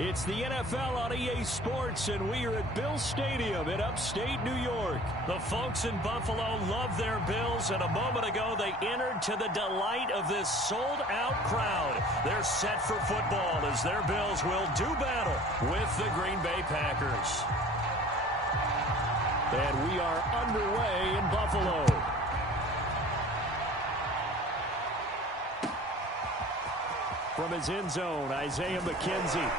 It's the NFL on EA Sports, and we are at Bills Stadium in upstate New York. The folks in Buffalo love their Bills, and a moment ago they entered to the delight of this sold-out crowd. They're set for football as their Bills will do battle with the Green Bay Packers. And we are underway in Buffalo. From his end zone, Isaiah McKenzie.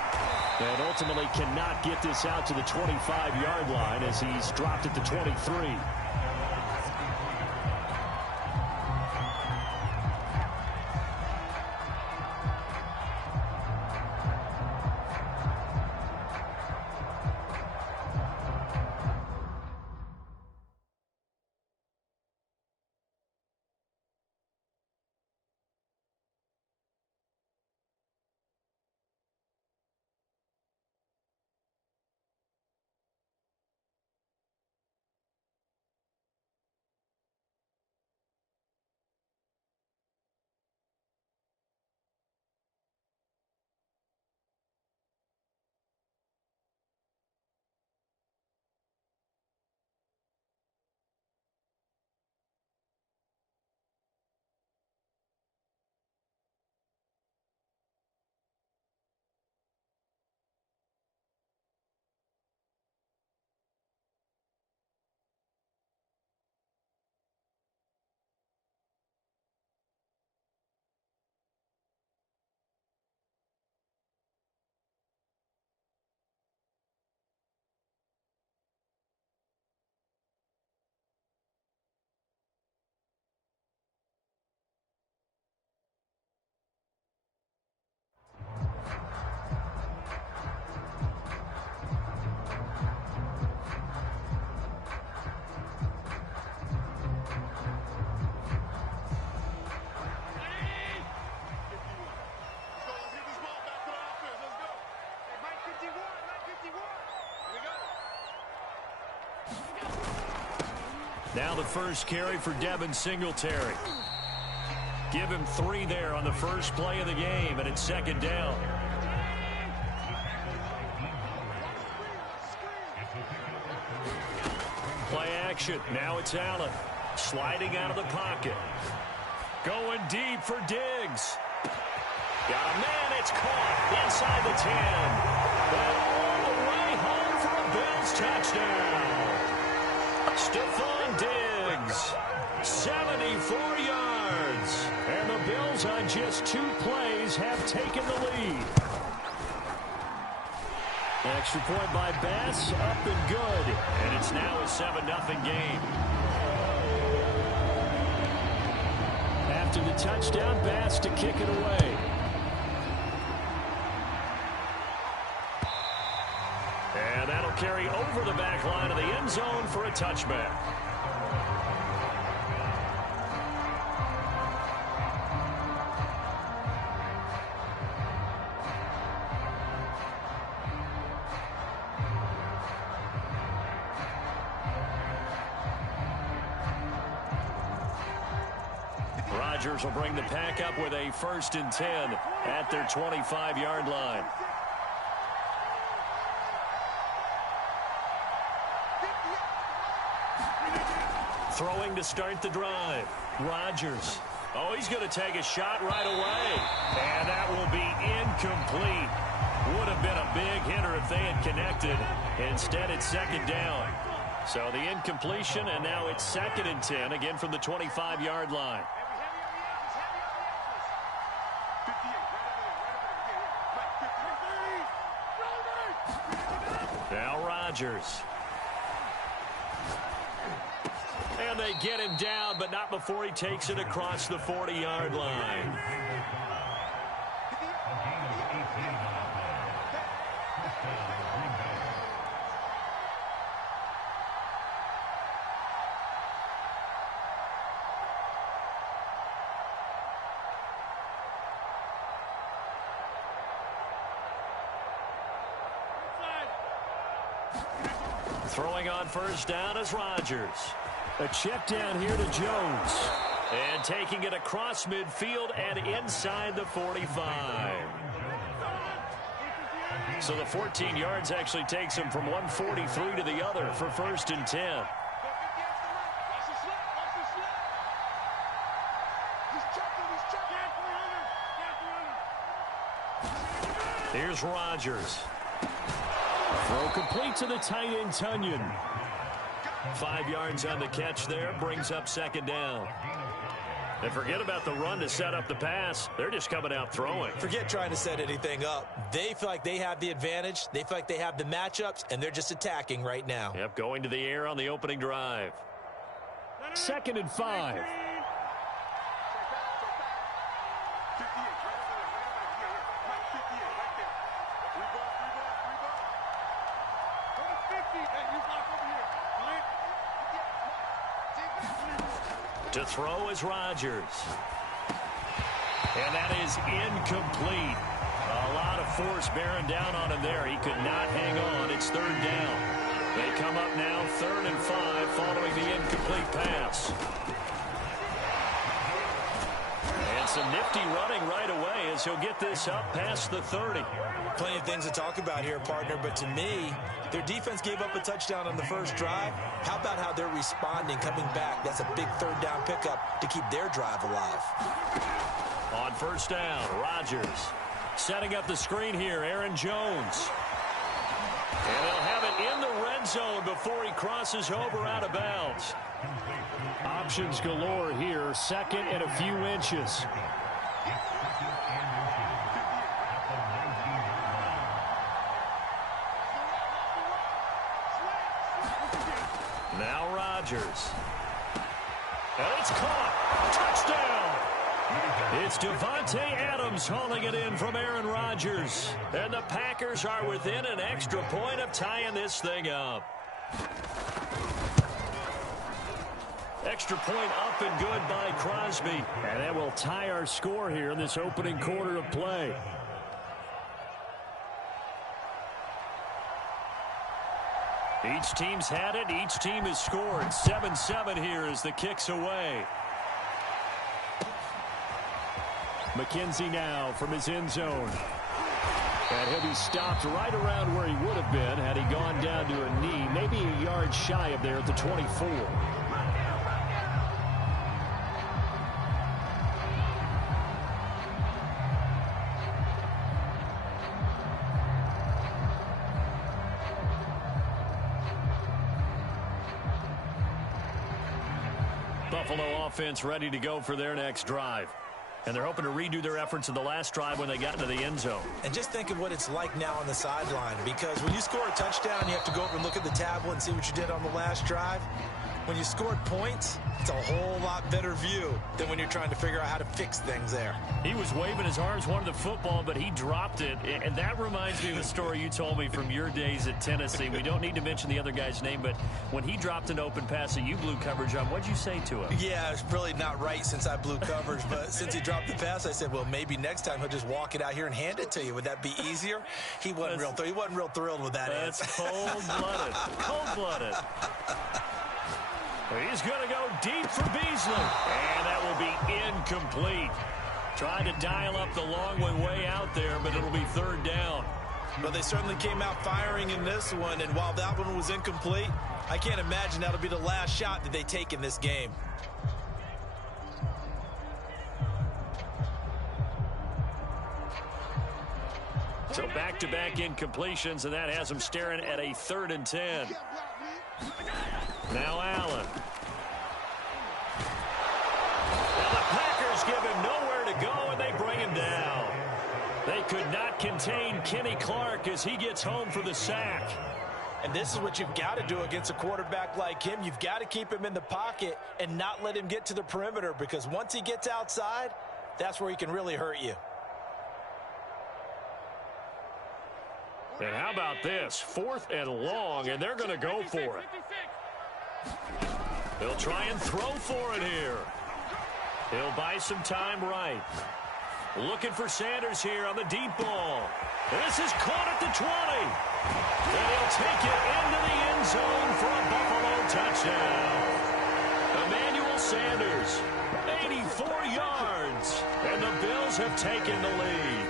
And ultimately cannot get this out to the 25-yard line as he's dropped at the 23. Now the first carry for Devin Singletary. Give him 3 there on the first play of the game, and it's second down. Play action. Now it's Allen. Sliding out of the pocket. Going deep for Diggs. Got a man. It's caught inside the 10. And all the way home for a Bills touchdown. Stephon Diggs, 74 yards. And the Bills on just 2 plays have taken the lead. Extra point by Bass, up and good. And it's now a 7-0 game. After the touchdown, Bass to kick it away. And that'll carry over the back line of the end zone for a touchback. Rodgers will bring the pack up with a 1st and 10 at their 25-yard line. Throwing to start the drive. Rodgers. Oh, he's going to take a shot right away. And that will be incomplete. Would have been a big hitter if they had connected. Instead, it's second down. So the incompletion, and now it's 2nd and 10, again from the 25-yard line. Now Rodgers. And they get him down, but not before he takes it across the 40-yard line. Throwing on first down is Rodgers. A check down here to Jones. And taking it across midfield and inside the 45. So the 14 yards actually takes him from 143 to the other for 1st and 10. Here's Rodgers. Throw complete to the tight end, Tunyon. 5 yards on the catch there, brings up 2nd down. And forget about the run to set up the pass. They're just coming out throwing. Forget trying to set anything up. They feel like they have the advantage. They feel like they have the matchups, and they're just attacking right now. Yep, going to the air on the opening drive. 2nd and 5. To throw is Rodgers. And that is incomplete. A lot of force bearing down on him there. He could not hang on. It's 3rd down. They come up now 3rd and 5 following the incomplete pass. And some nifty running right away as he'll get this up past the 30. Plenty of things to talk about here, partner, but to me, their defense gave up a touchdown on the first drive. How about how they're responding, coming back? That's a big 3rd down pickup to keep their drive alive. On 1st down, Rodgers setting up the screen here, Aaron Jones. And they'll have it in the red zone before he crosses over out of bounds. Options galore here, 2nd and a few inches. Now Rodgers. And it's caught. Touchdown. It's Davante Adams hauling it in from Aaron Rodgers. And the Packers are within an extra point of tying this thing up. Extra point up and good by Crosby. And that will tie our score here in this opening quarter of play. Each team's had it. Each team has scored. 7-7 here as the kick's away. McKenzie now from his end zone. And he'll be stopped right around where he would have been had he gone down to a knee, maybe a yard shy of there at the 24. Buffalo offense ready to go for their next drive. And they're hoping to redo their efforts in the last drive when they got into the end zone. And just think of what it's like now on the sideline, because when you score a touchdown, you have to go over and look at the tablet and see what you did on the last drive. When you scored points, it's a whole lot better view than when you're trying to figure out how to fix things there. He was waving his arms, wanted the football, but he dropped it. And that reminds me of the story you told me from your days at Tennessee. We don't need to mention the other guy's name, but when he dropped an open pass that you blew coverage on, what'd you say to him? Yeah, it's really not right since I blew coverage, but since he dropped the pass, I said, well, maybe next time he'll just walk it out here and hand it to you. Would that be easier? He wasn't real thrilled with that answer. That's cold-blooded. Cold-blooded. He's going to go deep for Beasley. And that will be incomplete. Trying to dial up the long one way out there, but it'll be 3rd down. But they certainly came out firing in this one, and while that one was incomplete, I can't imagine that'll be the last shot that they take in this game. So back-to-back incompletions, and that has them staring at a 3rd and 10. Now Allen. Now the Packers give him nowhere to go, and they bring him down. They could not contain Kenny Clark as he gets home for the sack. And this is what you've got to do against a quarterback like him. You've got to keep him in the pocket and not let him get to the perimeter, because once he gets outside, that's where he can really hurt you. And how about this? 4th and long, and they're going to go for it. They'll try and throw for it here. He'll buy some time right. Looking for Sanders here on the deep ball. This is caught at the 20. And he'll take it into the end zone for a Buffalo touchdown. Emmanuel Sanders, 84 yards. And the Bills have taken the lead.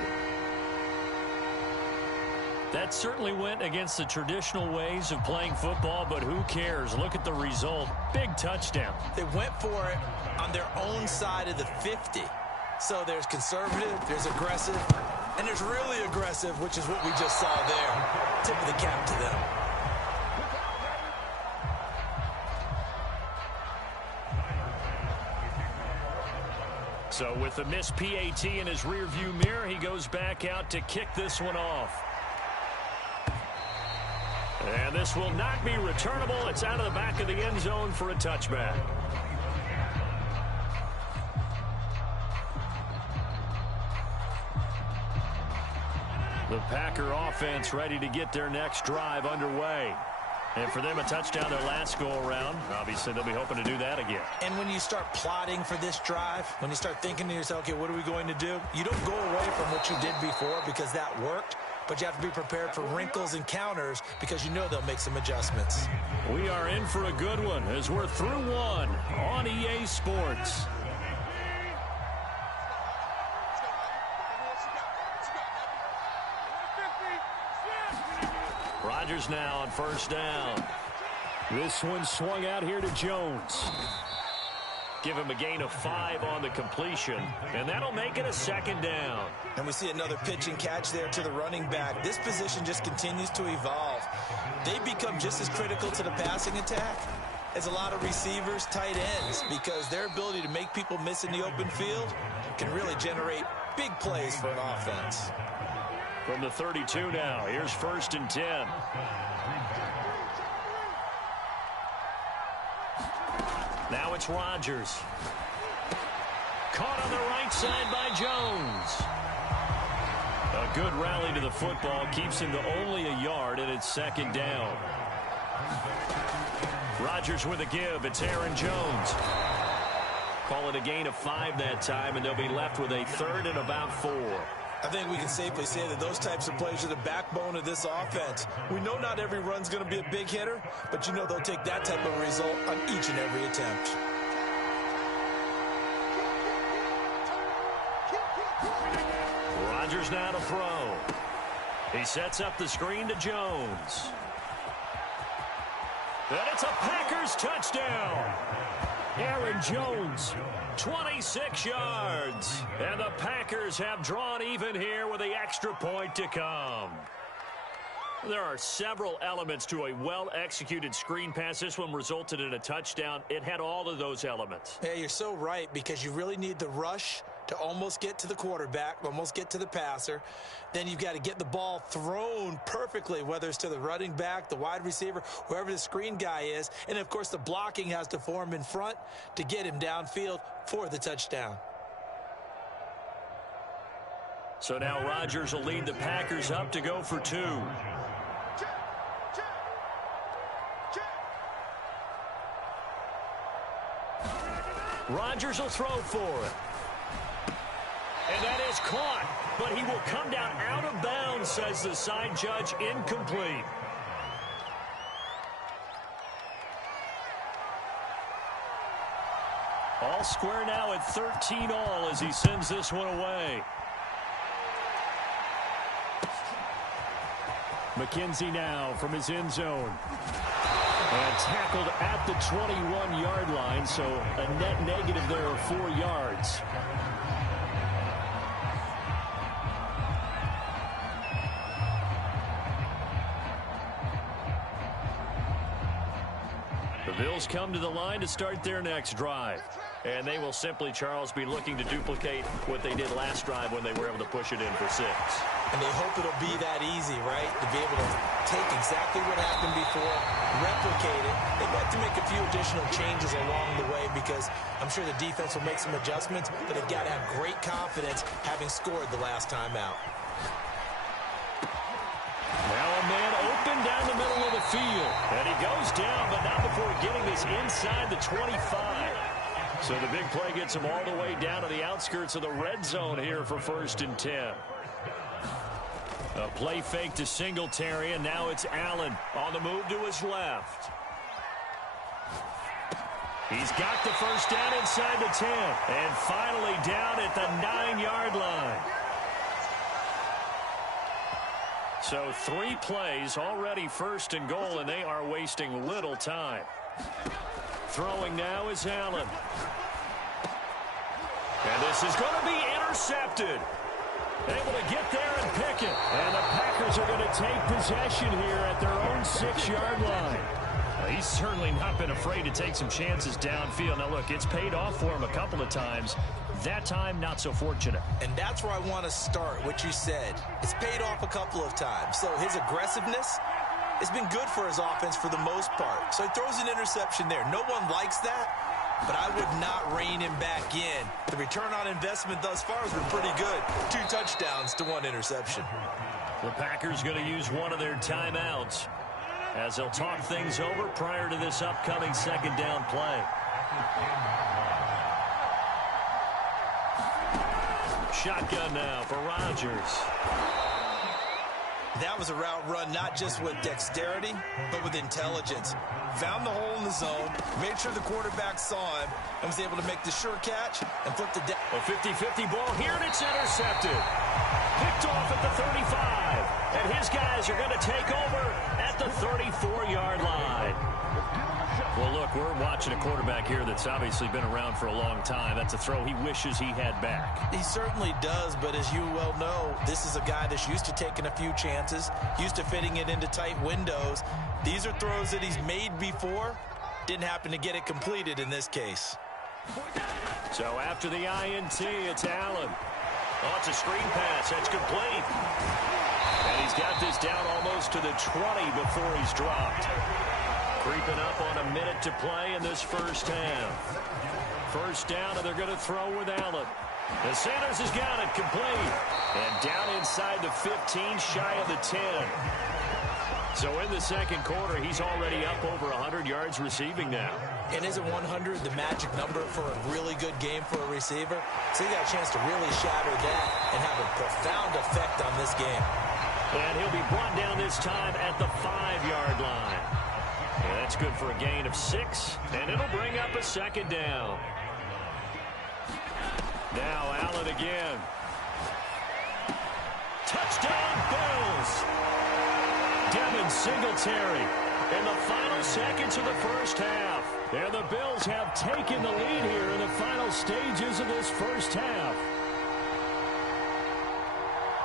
That certainly went against the traditional ways of playing football, but who cares? Look at the result. Big touchdown. They went for it on their own side of the 50. So there's conservative, there's aggressive, and there's really aggressive, which is what we just saw there. Tip of the cap to them. So with the missed PAT in his rearview mirror, he goes back out to kick this one off. And this will not be returnable. It's out of the back of the end zone for a touchback. The Packer offense ready to get their next drive underway. And for them, a touchdown their last go-around. Obviously, they'll be hoping to do that again. And when you start plotting for this drive, when you start thinking to yourself, okay, what are we going to do? You don't go away from what you did before because that worked, but you have to be prepared for wrinkles and counters because you know they'll make some adjustments. We are in for a good one as we're through one on EA Sports. Rodgers now on first down. This one swung out here to Jones. Give him a gain of 5 on the completion, and that'll make it a second down. And we see another pitch and catch there to the running back. This position just continues to evolve. They become just as critical to the passing attack as a lot of receivers, tight ends, because their ability to make people miss in the open field can really generate big plays for an offense. From the 32 now, here's 1st and 10. Now it's Rodgers. Caught on the right side by Jones. A good rally to the football keeps him to only a yard, and it's second down. Rodgers with a give. It's Aaron Jones. Call it a gain of 5 that time, and they'll be left with a 3rd and about 4. I think we can safely say that those types of plays are the backbone of this offense. We know not every run's going to be a big hitter, but you know they'll take that type of result on each and every attempt. Rodgers now to throw. He sets up the screen to Jones. And it's a Packers touchdown. Aaron Jones, 26 yards. And the Packers have drawn even here with the extra point to come. There are several elements to a well-executed screen pass. This one resulted in a touchdown. It had all of those elements. Yeah, you're so right, because you really need the rush to almost get to the quarterback, almost get to the passer. Then you've got to get the ball thrown perfectly, whether it's to the running back, the wide receiver, whoever the screen guy is. And, of course, the blocking has to form in front to get him downfield for the touchdown. So now Rodgers will lead the Packers up to go for 2. Rodgers will throw for it. And that is caught, but he will come down out of bounds, says the side judge, incomplete. All square now at 13 all as he sends this one away. McKenzie now from his end zone. And tackled at the 21-yard line, so a net negative there of 4 yards. The Bills come to the line to start their next drive. And they will simply, Charles, be looking to duplicate what they did last drive when they were able to push it in for 6. And they hope it'll be that easy, right? To be able to take exactly what happened before, replicate it. They'd like to make a few additional changes along the way because I'm sure the defense will make some adjustments, but they've got to have great confidence having scored the last time out. Now a man open down the middle of the field. And he goes down, but not before getting this inside the 25. So the big play gets him all the way down to the outskirts of the red zone here for 1st and 10. A play fake to Singletary, and now it's Allen on the move to his left. He's got the first down inside the 10, and finally down at the 9-yard line. So 3 plays, already 1st and goal, and they are wasting little time. Throwing now is Allen. And this is going to be intercepted. Able to get there and pick it. And the Packers are going to take possession here at their own 6-yard line. He's certainly not been afraid to take some chances downfield. Now, look, it's paid off for him a couple of times. That time, not so fortunate. And that's where I want to start, what you said. It's paid off a couple of times. So his aggressiveness has been good for his offense for the most part. So he throws an interception there. No one likes that, but I would not rein him back in. The return on investment thus far has been pretty good. 2 touchdowns to 1 interception. The Packers going to use one of their timeouts as they'll talk things over prior to this upcoming 2nd down play. Shotgun now for Rodgers. That was a route run not just with dexterity, but with intelligence. Found the hole in the zone, made sure the quarterback saw him, and was able to make the sure catch and flip the down. A 50-50 ball here, and it's intercepted. Picked off at the 35. And his guys are going to take over at the 34-yard line. Well, look, we're watching a quarterback here that's obviously been around for a long time. That's a throw he wishes he had back. He certainly does, but as you well know, this is a guy that's used to taking a few chances, used to fitting it into tight windows. These are throws that he's made before. Didn't happen to get it completed in this case. So after the INT, it's Allen. Oh, it's a screen pass. That's complete. And he's got this down almost to the 20 before he's dropped. Creeping up on a minute to play in this first half. 1st down, and they're going to throw with Allen. The Sanders has got it complete. And down inside the 15, shy of the 10. So in the 2nd quarter, he's already up over 100 yards receiving now. And isn't 100 the magic number for a really good game for a receiver? So he got a chance to really shatter that and have a profound effect on this game. And he'll be brought down this time at the 5-yard line. And that's good for a gain of 6, and it'll bring up a 2nd down. Now Allen again. Touchdown, Bills! Devin Singletary in the final seconds of the first half. And the Bills have taken the lead here in the final stages of this first half.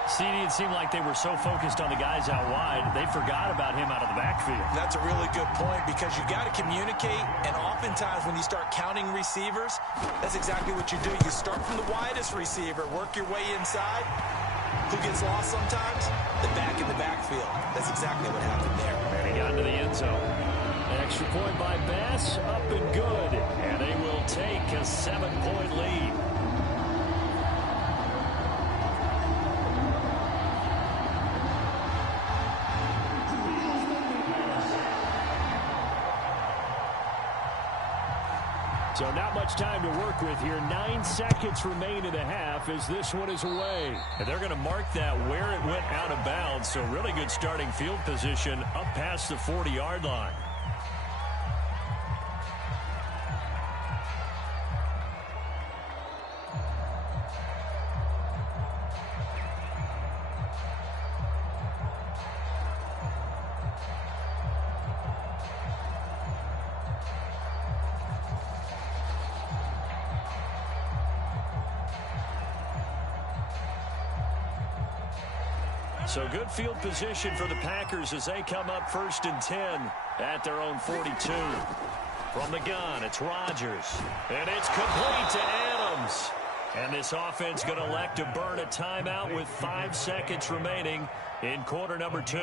CD, it seemed like they were so focused on the guys out wide, they forgot about him out of the backfield. That's a really good point because you got to communicate, and oftentimes when you start counting receivers, that's exactly what you do. You start from the widest receiver, work your way inside. Who gets lost sometimes? The back in the backfield. That's exactly what happened there. And he got into the end zone. An extra point by Bass, up and good. And they will take a 7-point lead. So not much time to work with here. 9 seconds remain in the half as this one is away. And they're going to mark that where it went out of bounds. So really good starting field position up past the 40-yard line. So good field position for the Packers as they come up 1st and 10 at their own 42. From the gun, it's Rodgers. And it's complete to Adams. And this offense going to elect to burn a timeout with 5 seconds remaining in quarter number 2.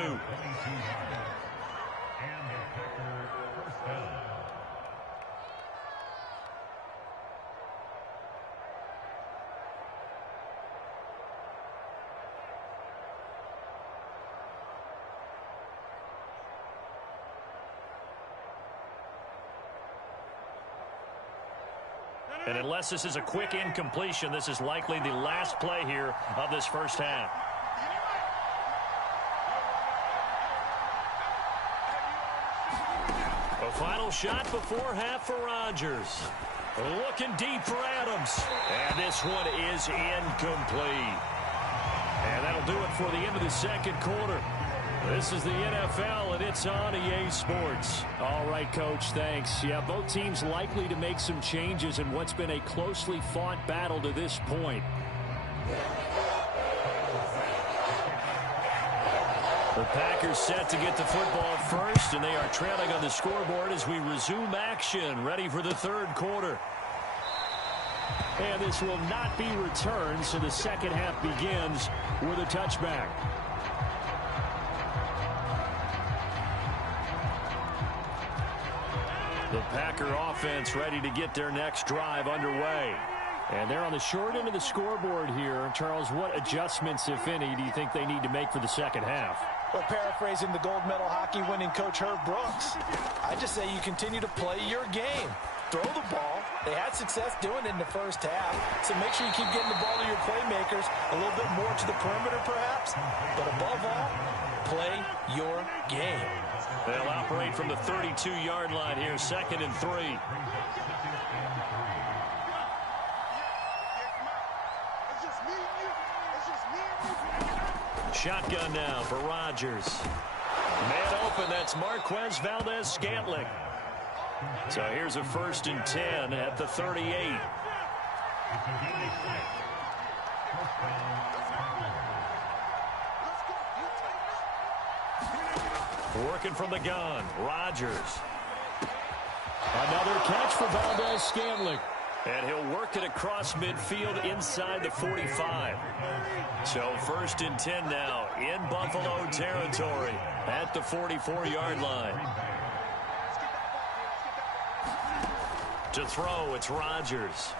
And unless this is a quick incompletion, this is likely the last play here of this first half. A final shot before half for Rodgers. Looking deep for Adams. And this one is incomplete. And that'll do it for the end of the 2nd quarter. This is the NFL, and it's on EA Sports. All right, Coach, thanks. Yeah, both teams likely to make some changes in what's been a closely fought battle to this point. The Packers set to get the football first, and they are trailing on the scoreboard as we resume action, ready for the third quarter. And this will not be returned, so the second half begins with a touchback. The Packer offense ready to get their next drive underway. And they're on the short end of the scoreboard here. Charles, what adjustments, if any, do you think they need to make for the second half? Well, paraphrasing the gold medal hockey winning coach Herb Brooks, I just say you continue to play your game. Throw the ball. They had success doing it in the first half, so make sure you keep getting the ball to your playmakers, a little bit more to the perimeter perhaps, but above all, play your game. They'll operate from the 32-yard line here, 2nd and 3. Shotgun now for Rodgers. Man open, that's Marquez Valdes-Scantling. So here's a 1st and 10 at the 38. Working from the gun, Rodgers. Another catch for Valdes-Scantling. And he'll work it across midfield inside the 45. So 1st and 10 now in Buffalo territory at the 44-yard line. To throw, it's Rodgers.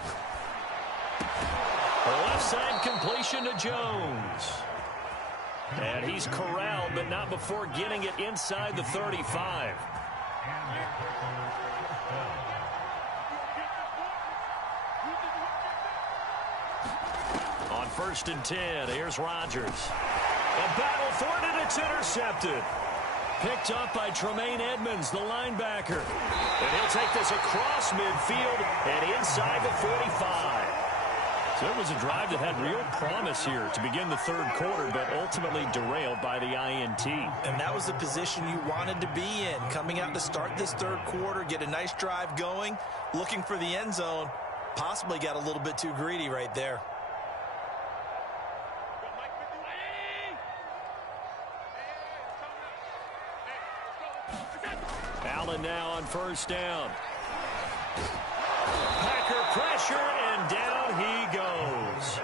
The left side completion to Jones. And he's corralled, but not before getting it inside the 35. On 1st and 10, here's Rodgers. A battle for it, and it's intercepted. Picked up by Tremaine Edmonds, the linebacker. And he'll take this across midfield and inside the 45. So it was a drive that had real promise here to begin the third quarter, but ultimately derailed by the INT. And that was the position you wanted to be in, coming out to start this third quarter, get a nice drive going, looking for the end zone. Possibly got a little bit too greedy right there. Allen now on 1st down. Packer pressure, and down he goes.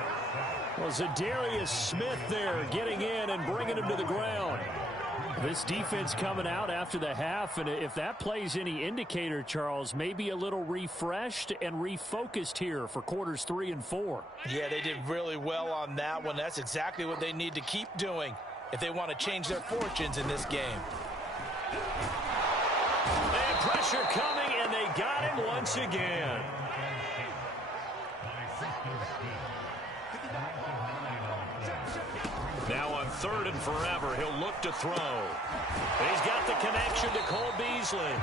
Well, Zadarius Smith there getting in and bringing him to the ground. This defense coming out after the half, and if that plays any indicator, Charles, maybe a little refreshed and refocused here for quarters 3 and 4. Yeah, they did really well on that one. That's exactly what they need to keep doing if they want to change their fortunes in this game. And pressure coming, and they got him once again. Now on 3rd and forever, he'll look to throw. And he's got the connection to Cole Beasley.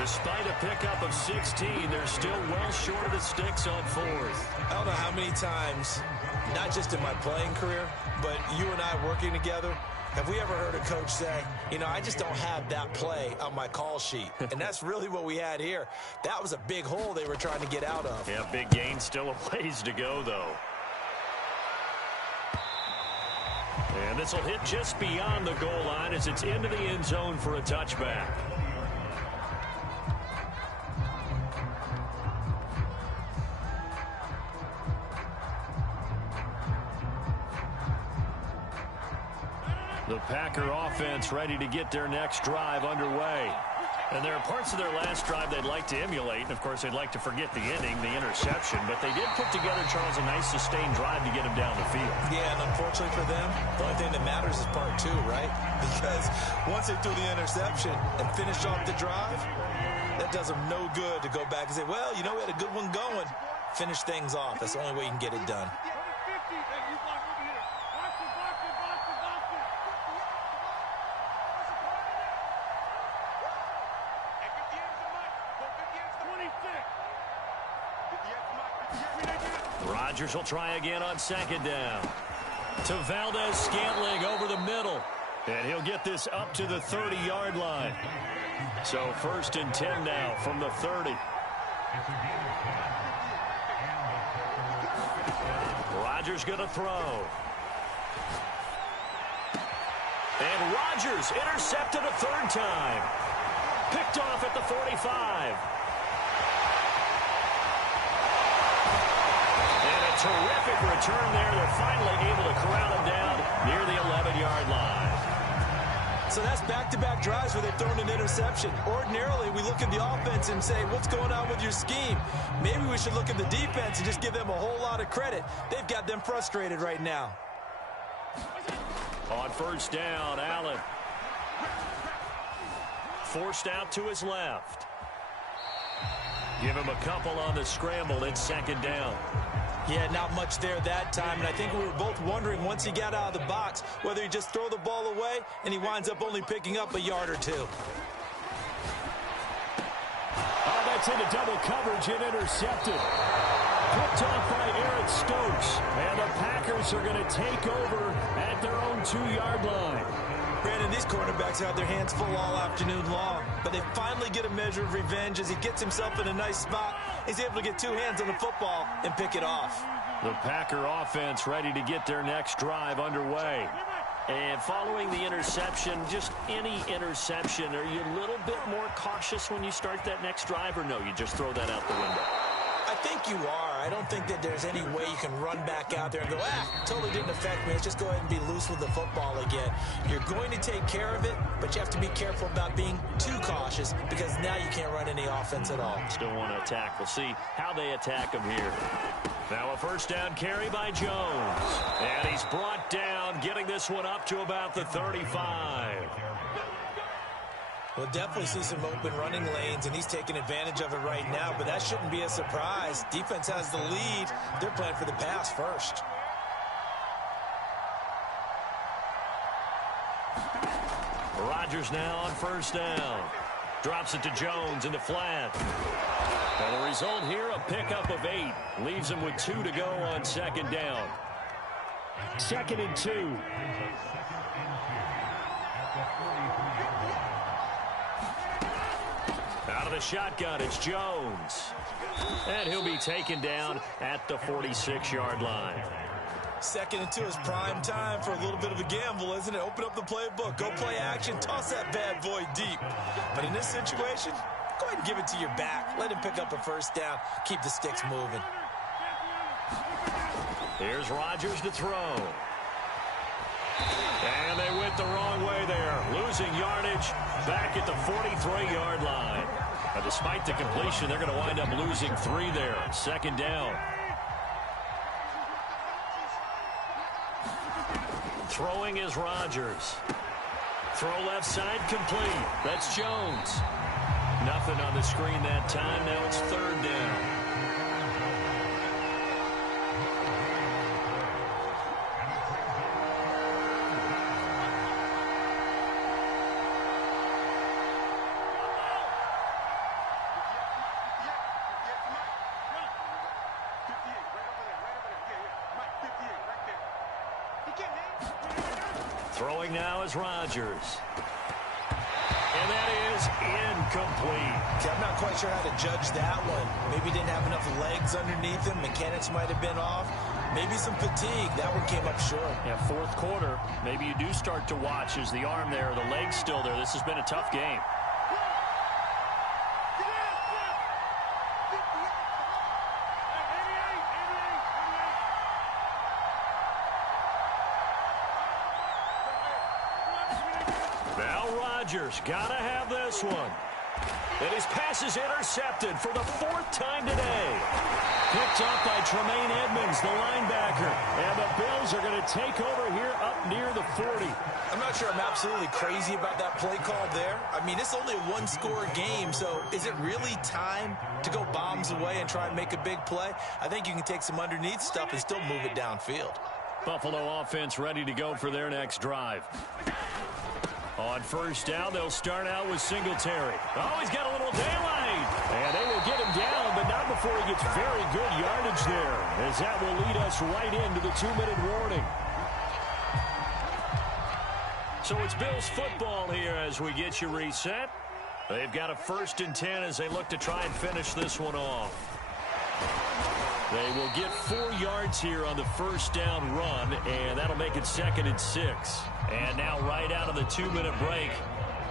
Despite a pickup of 16, they're still well short of the sticks on 4th. I don't know how many times, not just in my playing career, but you and I working together, have we ever heard a coach say, you know, I just don't have that play on my call sheet? And that's really what we had here. That was a big hole they were trying to get out of. Yeah, big gain, still a ways to go, though. And this will hit just beyond the goal line as it's into the end zone for a touchback. The Packer offense ready to get their next drive underway. And there are parts of their last drive they'd like to emulate. And, of course, they'd like to forget the inning, the interception. But they did put together, Charles, a nice sustained drive to get them down the field. Yeah, and unfortunately for them, the only thing that matters is part 2, right? Because once they threw the interception and finished off the drive, that does them no good to go back and say, well, you know, we had a good one going. Finish things off. That's the only way you can get it done. Rodgers will try again on 2nd down. To Valdes-Scantling over the middle. And he'll get this up to the 30-yard line. So 1st and 10 now from the 30. Rodgers going to throw. And Rodgers intercepted a 3rd time. Picked off at the 45. And a terrific return there. They're finally able to corral him down near the 11-yard line. So that's back-to-back drives where they've thrown an interception. Ordinarily, we look at the offense and say, what's going on with your scheme? Maybe we should look at the defense and just give them a whole lot of credit. They've got them frustrated right now. On 1st down, Allen. Forced out to his left. Give him a couple on the scramble. It's 2nd down. Yeah, not much there that time, and I think we were both wondering once he got out of the box whether he just throw the ball away and he winds up only picking up a yard or 2. Oh, that's into double coverage and intercepted. Picked off by Eric Stokes, and the Packers are going to take over at their own 2-yard line. Brandon, these quarterbacks have their hands full all afternoon long, but they finally get a measure of revenge as he gets himself in a nice spot. He's able to get 2 hands on the football and pick it off. The Packer offense ready to get their next drive underway. And following the interception, just any interception, are you a little bit more cautious when you start that next drive, or no, you just throw that out the window? I think you are. I don't think that there's any way you can run back out there and go, totally didn't affect me. Let's just go ahead and be loose with the football again. You're going to take care of it, but you have to be careful about being too cautious because now you can't run any offense at all. Still want to attack. We'll see how they attack him here. Now a 1st down carry by Jones. And he's brought down, getting this one up to about the 35. We'll definitely see some open running lanes, and he's taking advantage of it right now, but that shouldn't be a surprise. Defense has the lead. They're playing for the pass first. Rodgers now on 1st down. Drops it to Jones in the flat. And the result here, a pickup of 8. Leaves him with 2 to go on 2nd down. 2nd and 2. Out of the shotgun, it's Jones. And he'll be taken down at the 46-yard line. 2nd and 2 is prime time for a little bit of a gamble, isn't it? Open up the playbook, go play action, toss that bad boy deep. But in this situation, go ahead and give it to your back. Let him pick up a 1st down. Keep the sticks moving. Here's Rodgers to throw. And they went the wrong way there. Losing yardage back at the 43-yard line. But despite the completion, they're going to wind up losing 3 there. 2nd down. Throwing is Rodgers. Throw left side complete. That's Jones. Nothing on the screen that time. Now it's 3rd down. Throwing now is Rodgers. And that is incomplete. See, I'm not quite sure how to judge that one. Maybe he didn't have enough legs underneath him. Mechanics might have been off. Maybe some fatigue. That one came up short. Yeah, 4th quarter. Maybe you do start to watch. Is the arm there, the leg's still there? This has been a tough game. Rodgers got to have this one. And his pass is intercepted for the 4th time today. Picked up by Tremaine Edmonds, the linebacker. And the Bills are going to take over here up near the 40. I'm not sure I'm absolutely crazy about that play call there. I mean, it's only a 1-score game, so is it really time to go bombs away and try and make a big play? I think you can take some underneath stuff and still move it downfield. Buffalo offense ready to go for their next drive. On 1st down, they'll start out with Singletary. Oh, he's got a little daylight. And they will get him down, but not before he gets very good yardage there, as that will lead us right into the 2-minute warning. So it's Bills football here as we get you reset. They've got a 1st and 10 as they look to try and finish this one off. They will get 4 yards here on the 1st down run, and that'll make it 2nd and 6. And now right out of the 2-minute break,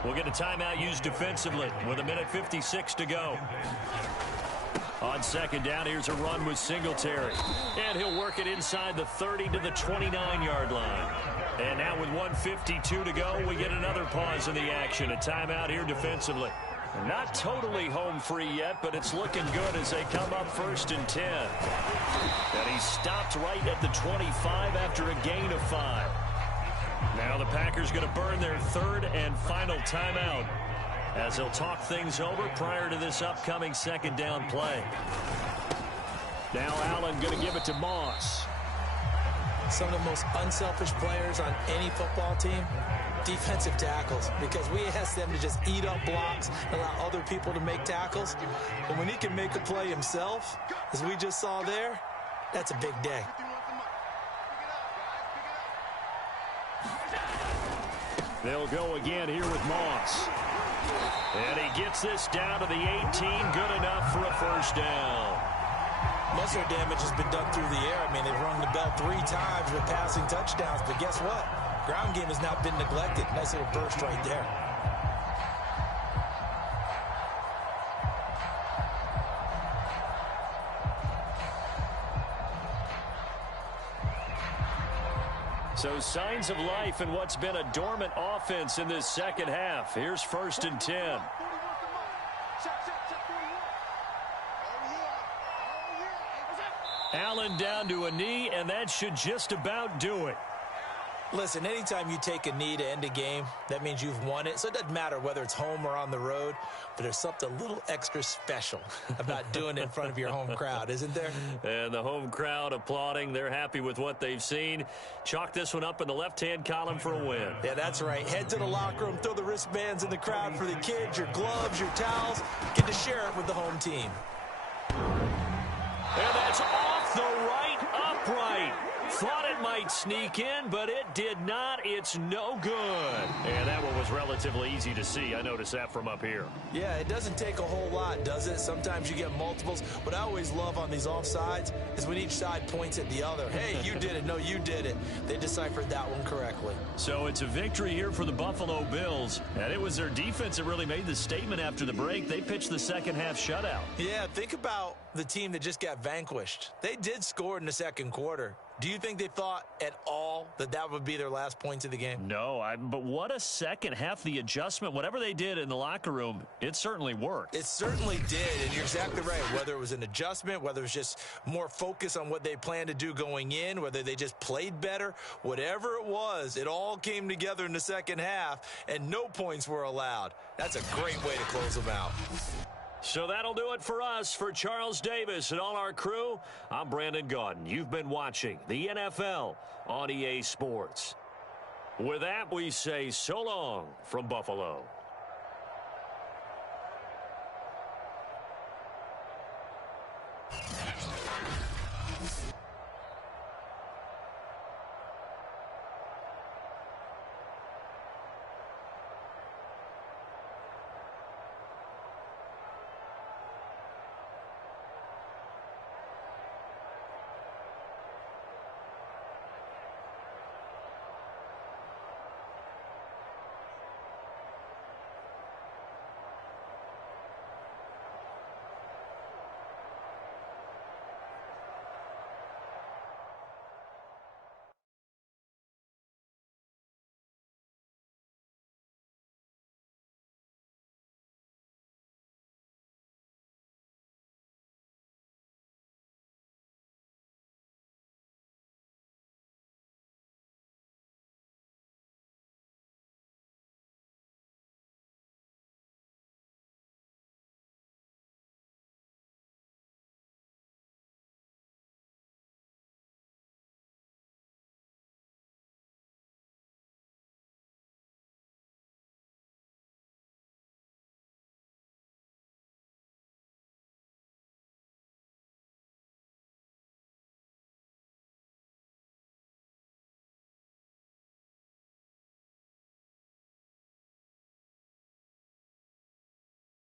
we'll get a timeout used defensively with 1:56 to go. On 2nd down, here's a run with Singletary. And he'll work it inside the 30 to the 29-yard line. And now with 1:52 to go, we get another pause in the action. A timeout here defensively. Not totally home free yet, but it's looking good as they come up 1st and 10. And he stopped right at the 25 after a gain of 5. Now the Packers going to burn their 3rd and final timeout as they'll talk things over prior to this upcoming 2nd down play. Now Allen going to give it to Moss. Some of the most unselfish players on any football team, defensive tackles, because we ask them to just eat up blocks, allow other people to make tackles. But when he can make a play himself, as we just saw there, that's a big day. They'll go again here with Moss. And he gets this down to the 18. Good enough for a 1st down. Most of their damage has been done through the air. I mean, they've rung the bell 3 times with passing touchdowns. But guess what? Ground game has not been neglected. Nice little burst right there. So signs of life in what's been a dormant offense in this 2nd half. Here's 1st and 10. Allen down to a knee, and that should just about do it. Listen, anytime you take a knee to end a game, that means you've won it. So it doesn't matter whether it's home or on the road, but there's something a little extra special about doing it in front of your home crowd, isn't there? And the home crowd applauding. They're happy with what they've seen. Chalk this one up in the left-hand column for a win. Yeah, that's right. Head to the locker room, throw the wristbands in the crowd for the kids, your gloves, your towels. Get to share it with the home team. And that's off the right upright. Thought it might sneak in, but it did not. It's no good. And that one was relatively easy to see. I noticed that from up here. Yeah, it doesn't take a whole lot, does it? Sometimes you get multiples. What I always love on these offsides is when each side points at the other. Hey, you did it. No, you did it. They deciphered that one correctly. So it's a victory here for the Buffalo Bills. And it was their defense that really made the statement after the break. They pitched the 2nd half shutout. Yeah, think about the team that just got vanquished. They did score in the 2nd quarter. Do you think they thought at all that that would be their last points of the game? No, but what a 2nd half. The adjustment, whatever they did in the locker room, it certainly worked. It certainly did, and you're exactly right. Whether it was an adjustment, whether it was just more focus on what they planned to do going in, whether they just played better, whatever it was, it all came together in the 2nd half, and no points were allowed. That's a great way to close them out. So that'll do it for us. For Charles Davis and all our crew, I'm Brandon Gaudin. You've been watching the NFL on EA Sports. With that, we say so long from Buffalo.